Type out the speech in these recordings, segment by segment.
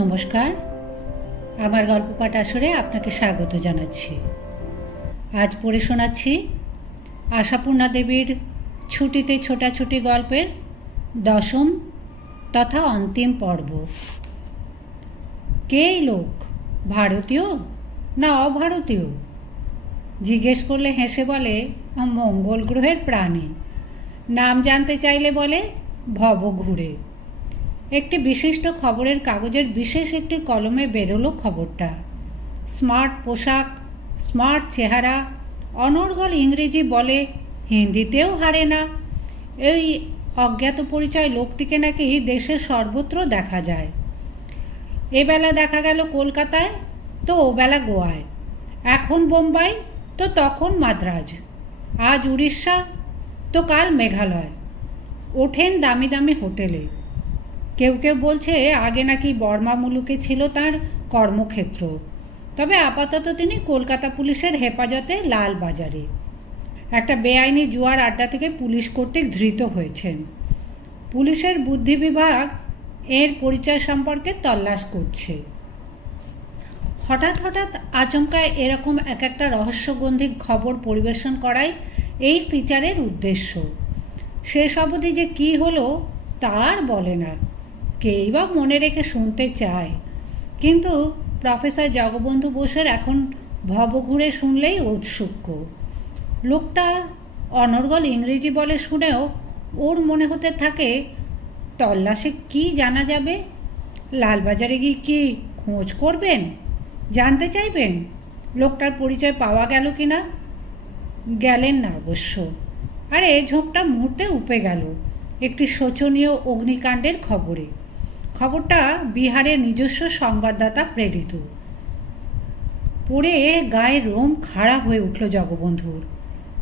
নমস্কার, আমার গল্প পাঠ আসরে আপনাকে স্বাগত জানাচ্ছি। আজ পড়ে শোনাচ্ছি আশাপূর্ণা দেবীর ছুটিতে ছোটাছুটি গল্পের 10ম তথা অন্তিম পর্ব। কে এই লোক? ভারতীয় না অভারতীয়? জিজ্ঞেস করলে হেসে বলে মঙ্গল গ্রহের প্রাণী। নাম জানতে চাইলে বলে ভবঘুরে। একটি বিশিষ্ট খবরের কাগজের বিশেষ একটি কলমে বেরোলো খবরটা। স্মার্ট পোশাক, স্মার্ট চেহারা, অনর্গল ইংরেজি বলে, হিন্দিতেও হারে না। এই অজ্ঞাত পরিচয় লোকটিকে নাকি দেশের সর্বত্র দেখা যায়। এবেলা দেখা গেল কলকাতায়, তো ওবেলা গোয়ায়, এখন বোম্বাই, তো তখন মাদ্রাজ, আজ উড়িষ্যা, তো কাল মেঘালয়। ওঠেন দামি দামি হোটেলে। কেউ কেউ বলছে আগে নাকি বর্মা মুলুকে ছিল তার কর্মক্ষেত্র, তবে আপাতত তিনি কলকাতা পুলিশের হেফাজতে লাল বাজারে একটা বেআইনি জুয়ার আড্ডা থেকে পুলিশ কর্তৃক ধৃত হয়েছেন। পুলিশের বুদ্ধি বিভাগ এর পরিচয় সম্পর্কে তল্লাশ করছে। হঠাৎ হঠাৎ আচমকা এরকম এক একটা রহস্যগন্ধিক খবর পরিবেশন করাই এই ফিচারের উদ্দেশ্য। শেষ অবধি যে কী হলো তার বলে না, কেই বা মনে রেখে শুনতে চায়। কিন্তু প্রফেসর জগবন্ধু বোসের এখন ভবঘুরে শুনলেই ঔৎসুক্য। লোকটা অনর্গল ইংরেজি বলে শুনেও ওর মনে হতে থাকে তল্লাশে কি জানা যাবে। লালবাজারে গিয়ে কি খোঁজ করবেন, জানতে চাইবেন লোকটার পরিচয় পাওয়া গেল কি না? গেলেন না অবশ্য। আর এই ঝোঁকটা মুহূর্তে উপে গেল একটি শোচনীয় অগ্নিকাণ্ডের খবরে। খবরটা বিহারের নিজস্ব সংবাদদাতা প্রেরিত। পড়ে গায়ে রোম খাড়া হয়ে উঠল জগবন্ধুর।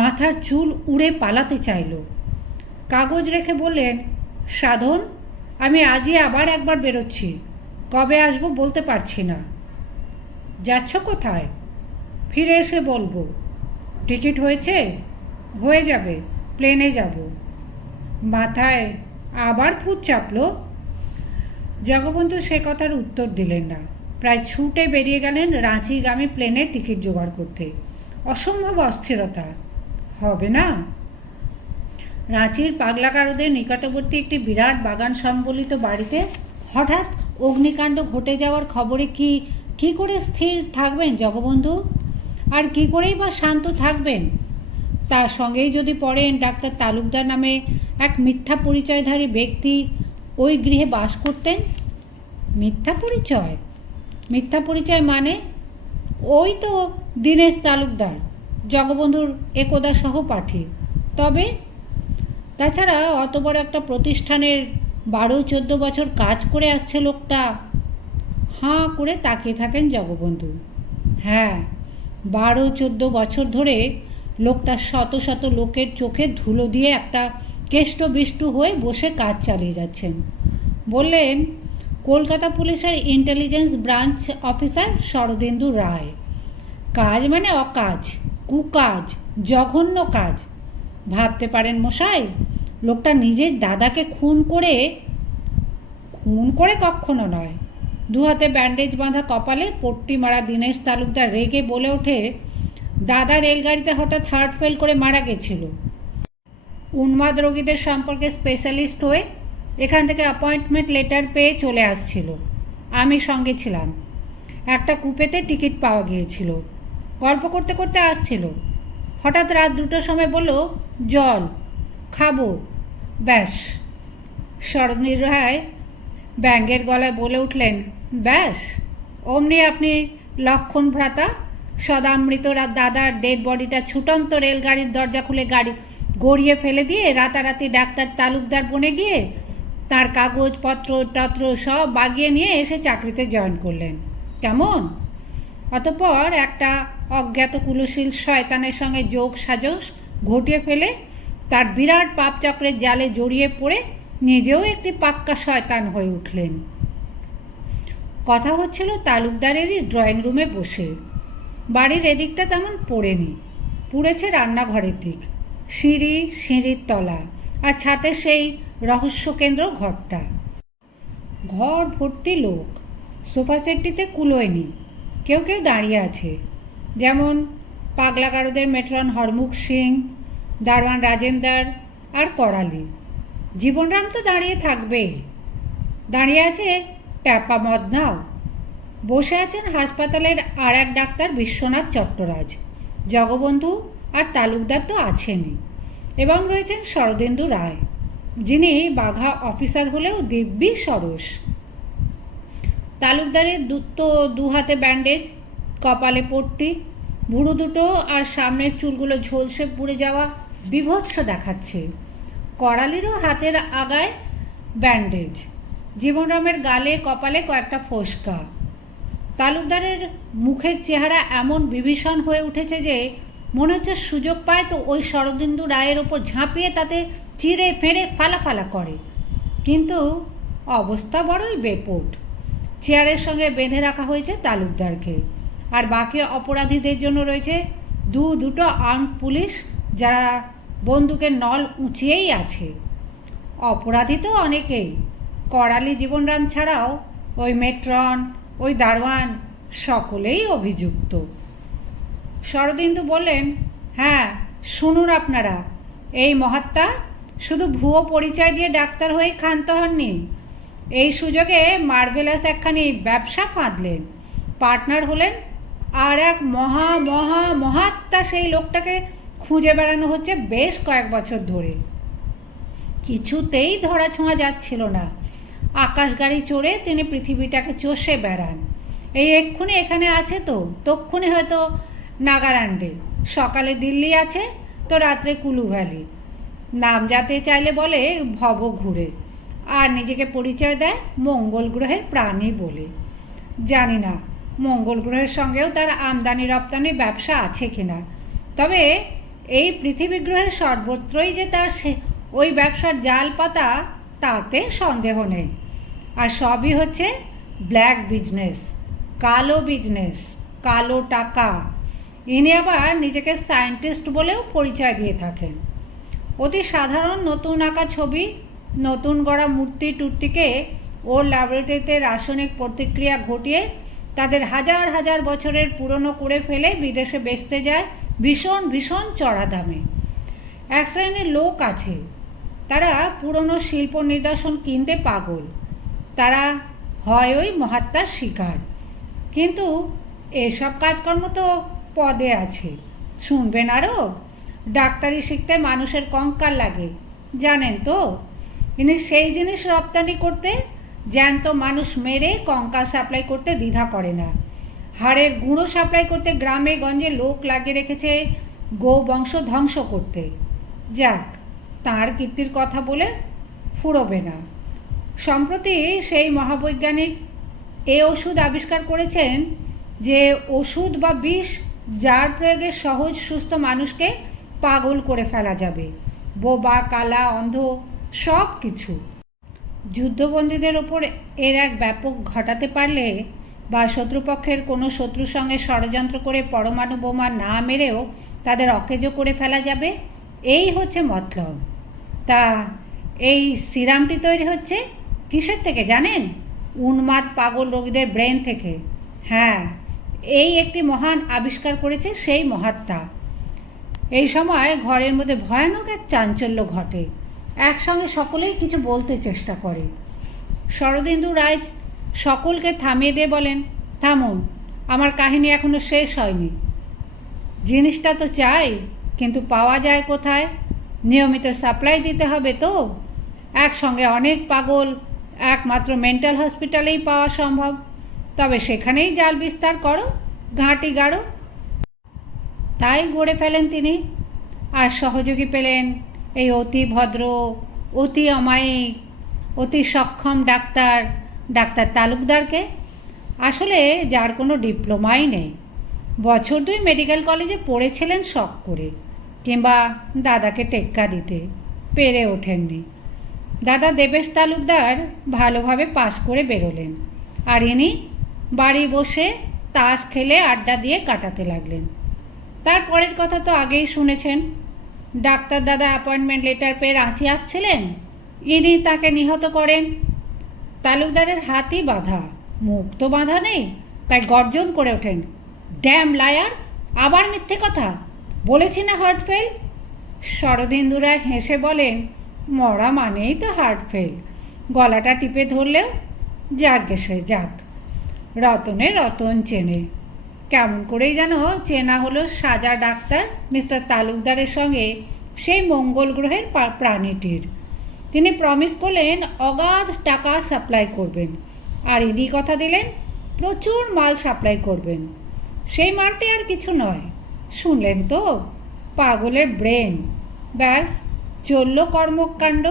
মাথার চুল উড়ে পালাতে চাইল। কাগজ রেখে বললেন, সাধন, আমি আজই আবার একবার বেরোচ্ছি, কবে আসবো বলতে পারছি না। যাচ্ছ কোথায়? ফিরে এসে বলবো। টিকিট হয়েছে? হয়ে যাবে, প্লেনে যাব। মাথায় আবার ভূত চাপলো? জগবন্ধু সে কথার উত্তর দিলেন না। প্রায় ছুটে বেরিয়ে গেলেন রাঁচিগামী প্লেনের টিকিট জোগাড় করতে। অসম্ভব অস্থিরতা। হবে না। রাঁচির পাগলাগারদের নিকটবর্তী একটি বিরাট বাগান সম্বলিত বাড়িতে হঠাৎ অগ্নিকাণ্ড ঘটে যাওয়ার খবরে কি করে স্থির থাকবেন জগবন্ধু? আর কি করেই বা শান্ত থাকবেন? তার সঙ্গেই যদি পড়েন ডাক্তার তালুকদার নামে এক মিথ্যা পরিচয়ধারী ব্যক্তি ওই গৃহে বাস করতেন। মিথ্যা পরিচয়? মিথ্যা পরিচয় মানে? ওই তো দীনেশ তালুকদার, জগবন্ধুর একদা সহপাঠী। তবে তাছাড়া অত বড় একটা প্রতিষ্ঠানের 12-14 বছর কাজ করে আসছে লোকটা। হাঁ করে তাকিয়ে থাকেন জগবন্ধু। হ্যাঁ, 12-14 বছর ধরে লোকটা শত শত লোকের চোখে ধুলো দিয়ে একটা কেষ্টবিষ্টু হয়ে বসে কাজ চালিয়ে যাচ্ছেন। বললেন, কলকাতা পুলিশের ইন্টেলিজেন্স ব্রাঞ্চ অফিসার শরদিন্দু রায়। কাজ মানে অকাজ, কুকাজ, জঘন্য কাজ। ভাবতে পারেন মশাই, লোকটা নিজের দাদাকে খুন করে কখনো নয়। দু হাতে ব্যান্ডেজ বাঁধা কপালে পট্টি মারা দীনেশ তালুকদার রেগে বলে ওঠে, দাদা রেলগাড়িতে হঠাৎ হার্ট ফেল করে মারা গেছিল। উন্মাদ রোগীদের সম্পর্কে স্পেশালিস্ট হয়ে এখান থেকে অ্যাপয়েন্টমেন্ট লেটার পেয়ে চলে আসছিল। আমি সঙ্গে ছিলাম। একটা কুপেতে টিকিট পাওয়া গিয়েছিল। গল্প করতে করতে আসছিল। হঠাৎ রাত 2টোর সময় বলল, জল খাবো। ব্যাস। শরদিন্দু রায় ব্যঙ্গের গলায় বলে উঠলেন, ব্যাস? অমনি আপনি লক্ষণ ভ্রাতা সদামৃত দাদার ডেড বডিটা ছুটন্ত রেলগাড়ির দরজা খুলে গাড়ি গড়িয়ে ফেলে দিয়ে রাতারাতি ডাক্তার তালুকদার বনে গিয়ে তার কাগজপত্র টত্র সব বাগিয়ে নিয়ে এসে চাকরিতে জয়েন করলেন। কেমন? অতঃপর একটা অজ্ঞাত কুলশীল শয়তানের সঙ্গে যোগ সাজস ঘটিয়ে ফেলে তার বিরাট পাপচক্রের জালে জড়িয়ে পড়ে নিজেও একটি পাক্কা শয়তান হয়ে উঠলেন। কথা হচ্ছিল তালুকদারেরই ড্রয়িং রুমে বসে। বাড়ির এদিকটা তেমন পড়েনি, পুড়েছে রান্নাঘরের দিক, সিঁড়ির তলা আর ছাতে সেই রহস্যকেন্দ্র ঘরটা। ঘর ভর্তি লোক, সোফা সেটটিতে কুলোয়নি। কেউ কেউ দাঁড়িয়ে আছে, যেমন পাগলাগারদের মেট্রন হরমুখ সিং, দারোয়ান রাজেন্দার আর করালি। জীবনরাম তো দাঁড়িয়ে থাকবেই। দাঁড়িয়ে আছে ট্যাপা মদনাও। বসে আছেন হাসপাতালের আর এক ডাক্তার বিশ্বনাথ চট্টরাজ। জগবন্ধু আর তালুকদার তো আছেনই, এবং রয়েছেন শরদিন্দু রায়, যিনি বাঘা অফিসার হলেও দিব্যি সরস। তালুকদারের তো দু হাতে ব্যান্ডেজ, কপালে পট্টি, ভুরু দুটো আর সামনের চুলগুলো ঝলসে পুড়ে যাওয়া বীভৎস দেখাচ্ছে। করালিরও হাতের আগায় ব্যান্ডেজ, জীবনরামের গালে কপালে কয়েকটা ফোসকা। তালুকদারের মুখের চেহারা এমন বিভীষণ হয়ে উঠেছে যে মনে হচ্ছে সুযোগ পায় তো ওই শরদিন্দু রায়ের ওপর ঝাঁপিয়ে তাতে চিরে ফেঁড়ে ফালা করে। কিন্তু অবস্থা বড়ই বেপট। চেয়ারের সঙ্গে বেঁধে রাখা হয়েছে তালুকদারকে, আর বাকি অপরাধীদের জন্য রয়েছে দুটো আর্মড পুলিশ, যারা বন্দুকের নল উঁচিয়েই আছে। অপরাধী তো অনেকেই, করালি জীবনরাম ছাড়াও ওই মেট্রন, ওই দারোয়ান, সকলেই অভিযুক্ত। শরদিন্দু বললেন, হ্যাঁ শুনুন আপনারা, এই মহাত্মা শুধু ভুয়ো পরিচয় দিয়ে ডাক্তার হয়ে ক্ষান্ত হননি, এই সুযোগে মার্ভেলাস একখানি ব্যবসা ফাঁদলেন। পার্টনার হলেন আর এক মহাত্মা। সেই লোকটাকে খুঁজে বেড়ানো হচ্ছে বেশ কয়েক বছর ধরে। কিছুতেই ধরাছোঁয়া যাচ্ছিল না। আকাশ গাড়ি চড়ে তিনি পৃথিবীটাকে চষে বেড়ান। এই এক্ষুনি এখানে আছে তো তক্ষুনি হয়তো নাগাল্যান্ডে, সকালে দিল্লি আছে তো রাত্রে কুলু ভ্যালি। নাম যাতে চাইলে বলে ভব ঘুরে, আর নিজেকে পরিচয় দেয় মঙ্গল গ্রহের প্রাণী বলে। জানি না মঙ্গল গ্রহের সঙ্গেও তার আমদানি রপ্তানির ব্যবসা আছে কিনা, তবে এই পৃথিবী গ্রহের সর্বত্রই যে তার ওই ব্যবসার জাল পাতা তাতে সন্দেহ নেই। আর সবই হচ্ছে ব্ল্যাক বিজনেস, কালো বিজনেস, কালো টাকা। ইনি আবার নিজেকে সায়েন্টিস্ট বলেও পরিচয় দিয়ে থাকেন। অতি সাধারণ নতুন আঁকা ছবি, নতুন গড়া মূর্তি টুর্তিকে ওর ল্যাবরেটরিতে রাসায়নিক প্রতিক্রিয়া ঘটিয়ে তাদের হাজার হাজার বছরের পুরনো করে ফেলে বিদেশে বেচতে যায় ভীষণ চড়া দামে। এক শ্রেণীর লোক আছে, তারা পুরনো শিল্প নিদর্শন কিনতে পাগল। তারা হয় ওই মহাত্মার শিকার, কিন্তু এসব কাজকর্ম তো পদে আছে। শুনবেন আরও? ডাক্তারি শিখতে মানুষের কঙ্কাল লাগে, জানেন তো। ইনি সেই জিনিস রপ্তানি করতে জ্যান্ত মানুষ মেরে কঙ্কাল সাপ্লাই করতে দ্বিধা করে না। হাড়ের গুঁড়ো সাপ্লাই করতে গ্রামে গঞ্জে লোক লাগিয়ে রেখেছে গো বংশ ধ্বংস করতে। যাক, তাঁর কীর্তির কথা বলে ফুরোবে না। সম্প্রতি সেই মহাবৈজ্ঞানিক এ ওষুধ আবিষ্কার করেছেন যে ওষুধ বা বিষ যার প্রয়োগে সহজ সুস্থ মানুষকে পাগল করে ফেলা যাবে, বোবা, কালা, অন্ধ, সব কিছু। যুদ্ধবন্দীদের ওপর এর এক ব্যাপক ঘটাতে পারলে, বা শত্রুপক্ষের কোনো শত্রুর সঙ্গে ষড়যন্ত্র করে পরমাণু বোমা না মেরেও তাদের অকেজো করে ফেলা যাবে, এই হচ্ছে মতলব। তা এই সিরামটি তৈরি হচ্ছে কিসের থেকে জানেন? উন্মাদ পাগল রোগীদের ব্রেন থেকে। হ্যাঁ, এই একটি মহান আবিষ্কার করেছে সেই মহাত্মা। এই সময় ঘরের মধ্যে ভয়ানক এক চাঞ্চল্য ঘটে। একসঙ্গে সকলেই কিছু বলতে চেষ্টা করে। শরদিন্দু রায় সকলকে থামিয়ে দিয়ে বলেন, থামুন, আমার কাহিনী এখনো শেষ হয়নি। জিনিসটা তো চাই, কিন্তু পাওয়া যায় কোথায়? নিয়মিত সাপ্লাই দিতে হবে তো। একসঙ্গে অনেক পাগল একমাত্র মেন্টাল হসপিটালেই পাওয়া সম্ভব। তবে সেখানেই জাল বিস্তার করো, ঘাঁটি গাড়ো। তাই গড়ে ফেলেন তিনি, আর সহযোগী পেলেন এই অতি ভদ্র, অতি অমায়িক, অতি সক্ষম ডাক্তার তালুকদারকে। আসলে যার কোনো ডিপ্লোমাই নেই, বছর দুই মেডিকেল কলেজে পড়েছিলেন শখ করে, কিংবা দাদাকে টেক্কা দিতে পেরে ওঠেননি। দাদা দেবেশ তালুকদার ভালোভাবে পাশ করে বেরোলেন, আর ইনি বাড়ি বসে তাস খেলে আড্ডা দিয়ে কাটাতে লাগলেন। তারপরের কথা তো আগেই শুনেছেন। ডাক্তার দাদা অ্যাপয়েন্টমেন্ট লেটার পেয়ে রাঁচি আসছিলেন, ইনি তাকে নিহত করেন। তালুকদারের হাতই বাঁধা, মুখ তো বাঁধা নেই, তাই গর্জন করে ওঠেন, ড্যাম লায়ার, আবার মিথ্যে কথা, বলেছি না হার্ট ফেল। শরদিন্দু রায় হেসে বলেন, মরা মানেই তো হার্ট ফেল, গলাটা টিপে ধরলেও যাক সে যাক, রতনে রতন চেনে। কেমন করেই যেন চেনা হলো সাজা ডাক্তার মিস্টার তালুকদারের সঙ্গে সেই মঙ্গল গ্রহের প্রাণীটির। তিনি প্রমিস করলেন অগাধ টাকা সাপ্লাই করবেন, আর ইডি কথা দিলেন প্রচুর মাল সাপ্লাই করবেন। সেই মালটি আর কিছু নয়, শুনলেন তো, পাগলের ব্রেন। ব্যাস, চলল কর্মকাণ্ড।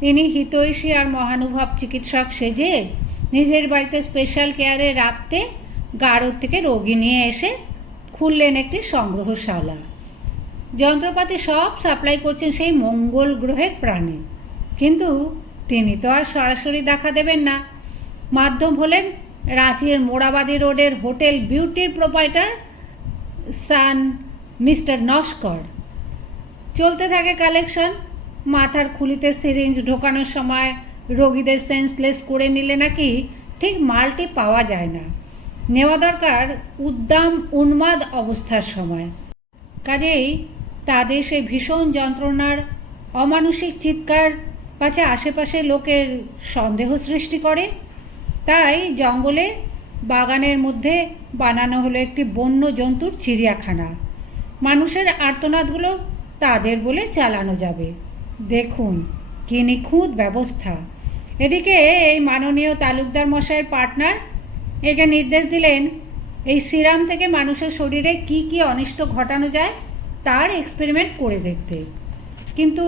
তিনি হিতৈষী আর মহানুভব চিকিৎসক সেজে নিজের বাড়িতে স্পেশাল কেয়ারে রাখতে গারদ থেকে রোগী নিয়ে এসে খুললেন একটি সংগ্রহশালা। যন্ত্রপাতি সব সাপ্লাই করছেন সেই মঙ্গল গ্রহের প্রাণী। কিন্তু তিনি তো আর সরাসরি দেখা দেবেন না। মাধ্যম হলেন রাঁচির মোড়াবাদী রোডের হোটেল বিউটির প্রোপাইটার সান মিস্টার নস্কর। চলতে থাকে কালেকশন। মাথার খুলিতে সিরিঞ্জ ঢোকানোর সময় রোগীদের সেন্সলেস করে নিলে নাকি ঠিক মালটি পাওয়া যায় না, নেওয়া দরকার উদ্দাম উন্মাদ অবস্থার সময়। কাজেই তাদের সেই ভীষণ যন্ত্রণার অমানুষিক চিৎকার পাছে আশেপাশে লোকের সন্দেহ সৃষ্টি করে। তাই জঙ্গলে বাগানের মধ্যে বানানো হলো একটি বন্য জন্তুর চিড়িয়াখানা। মানুষের আর্তনাদগুলো তাদের বলে চালানো যাবে। দেখুন কি নিখুঁত ব্যবস্থা। এদিকে এই মাননীয় তালুকদার মশাইয়ের পার্টনার একে নির্দেশ দিলেন এই সিরাম থেকে মানুষের শরীরে কি কি অনিষ্ট ঘটানো যায় তার এক্সপেরিমেন্ট করে দেখতে। কিন্তু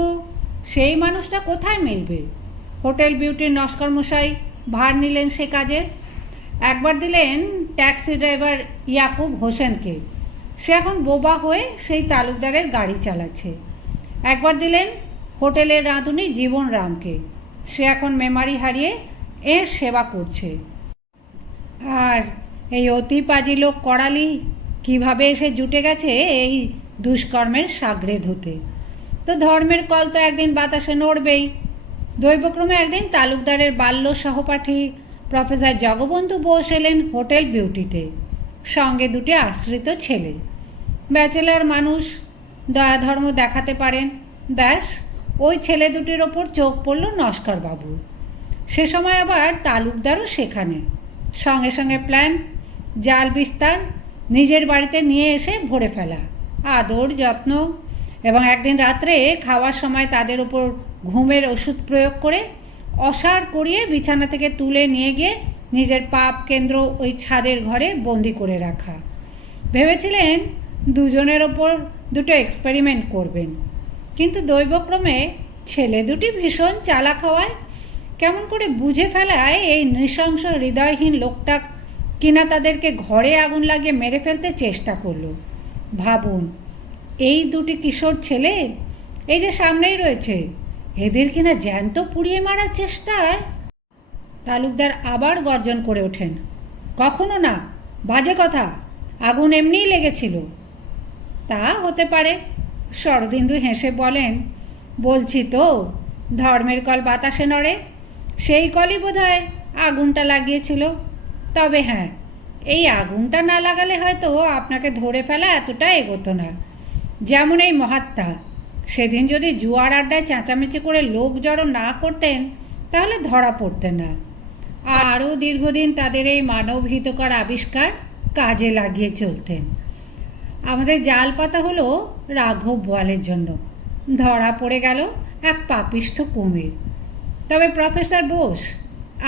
সেই মানুষটা কোথায় মিলবে? হোটেল বিউটির নস্কর মশাই ভার নিলেন সে কাজে। একবার দিলেন ট্যাক্সি ড্রাইভার ইয়াকুব হোসেনকে, সে এখন বোবা হয়ে সেই তালুকদারের গাড়ি চালাচ্ছে। একবার দিলেন হোটেলের রাঁধুনি জীবন রামকে, সে এখন মেমারি হারিয়ে এর সেবা করছে। আর এই অতি পাজি লোক করালি কীভাবে এসে জুটে গেছে এই দুষ্কর্মের সাগরেদ হতে। তো ধর্মের কল তো একদিন বাতাসে নড়বেই। দৈবক্রমে একদিন তালুকদারের বাল্য সহপাঠী প্রফেসর জগবন্ধু বোস এলেন হোটেল বিউটিতে, সঙ্গে দুটি আশ্রিত ছেলে। ব্যাচেলার মানুষ, দয়াধর্ম দেখাতে পারেন, ব্যাস ওই ছেলে দুটির ওপর চোখ পড়ল নস্করবাবু। সে সময় আবার তালুকদারও সেখানে। সঙ্গে সঙ্গে প্ল্যান, জাল বিস্তার, নিজের বাড়িতে নিয়ে এসে ভরে ফেলা, আদর যত্ন, এবং একদিন রাত্রে খাওয়ার সময় তাদের ওপর ঘুমের ওষুধ প্রয়োগ করে অসাড় করিয়ে বিছানা থেকে তুলে নিয়ে গিয়ে নিজের পাপ কেন্দ্র ওই ছাদের ঘরে বন্দি করে রাখা। ভেবেছিলেন দুজনের ওপর দুটো এক্সপেরিমেন্ট করবেন, কিন্তু দৈবক্রমে ছেলে দুটি ভীষণ চালাক হওয়ায়, কেমন করে বুঝে ফেলায় এই নৃশংস হৃদয়হীন লোকটা কিনা তাদেরকে ঘরে আগুন লাগিয়ে মেরে ফেলতে চেষ্টা করলো। ভাবুন, এই দুটি কিশোর ছেলে এই যে সামনেই রয়েছে, এদের কিনা জ্যান্ত পুড়িয়ে মারার চেষ্টায়। তালুকদার আবার গর্জন করে ওঠেন, কখনো না, বাজে কথা, আগুন এমনিই লেগেছিল। তা হতে পারে। শরদিন্দু হেসে বলেন, বলছি তো, ধর্মের কল বাতাসে নড়ে, সেই কলই বোধহয় আগুনটা লাগিয়েছিল। তবে হ্যাঁ, এই আগুনটা না লাগালে হয়তো আপনাকে ধরে ফেলা এতটা এগোতো না। যেমন এই মহাত্মা সেদিন যদি জুয়ার আড্ডায় চেঁচামেচি করে লোক জড়ো না করতেন তাহলে ধরা পড়তেন না। আরও দীর্ঘদিন তাদের এই মানবহিতকর আবিষ্কার কাজে লাগিয়ে চলতেন। আমাদের জাল পাতা হলো রাঘব বোয়ালের জন্য, ধরা পড়ে গেল এক পাপিষ্ঠ কুমির। তবে প্রফেসর বোস,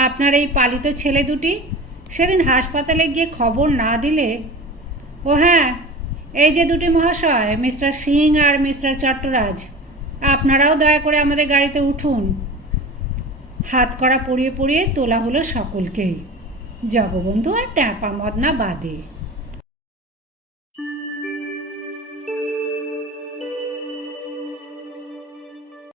আপনার এই পালিত ছেলে দুটি সেদিন হাসপাতালে গিয়ে খবর না দিলে। ও হ্যাঁ, এই যে দুটি মহাশয়, মিস্টার সিং আর মিস্টার চট্টরাজ, আপনারাও দয়া করে আমাদের গাড়িতে উঠুন। হাত কড়া পরিয়ে পরিয়ে তোলা হলো সকলকেই, জগবন্ধু আর ট্যাপা মদনা বাদে।